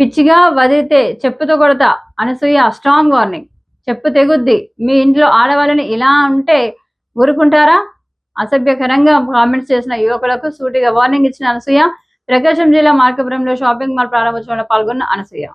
పిచ్చిగా వదిలితే చెప్పుతో కొడతా. Anasuya strong warning. చెప్పు తెగుద్ది. మీ ఇంట్లో ఆడవాళ్ళని ఇలా ఉంటే ఊరుకుంటారా? అసభ్యకరంగా కామెంట్స్ చేసిన యువకులకు సూటిగా వార్నింగ్ ఇచ్చిన అనసూయ. ప్రకాశం జిల్లా మార్కాపురంలో షాపింగ్ మాల్ ప్రారంభోత్సవంలో పాల్గొన్న అనసూయ.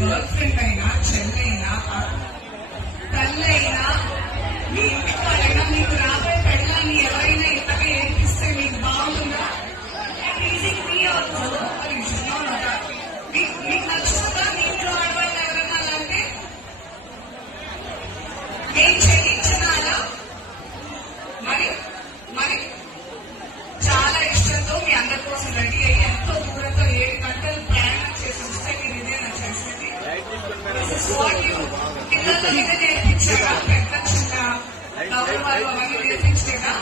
గర్ల్ ఫ్రెండ్ అయినా చెల్లైనా తల్లైనా మీ ఇంటి వాళ్ళైనా మీకు రాబోయే పెళ్ళాన్ని ఎవరైనా ఇలాగే ఏర్పిస్తే మీకు బాగుంటుందా? మీకు నచ్చుతుందా? మీ ఇంట్లో ఆడవాళ్ళు ఎవరైనా అంటే నేను చెల్లించినాలా? మరి మరి చాలా ఇష్టంతో మీ అందరి కోసం రెడీ అయ్యి ఎంతో దూరంతో 7 గంటలు ప్రయాణం చేసి వస్తే మీరు ఇదే నాకు చేసేది. పిల్లలు ఇదే నేర్పించారా? పెద్ద చిన్న గౌరవాలు అవన్నీ నేర్పించలేదా?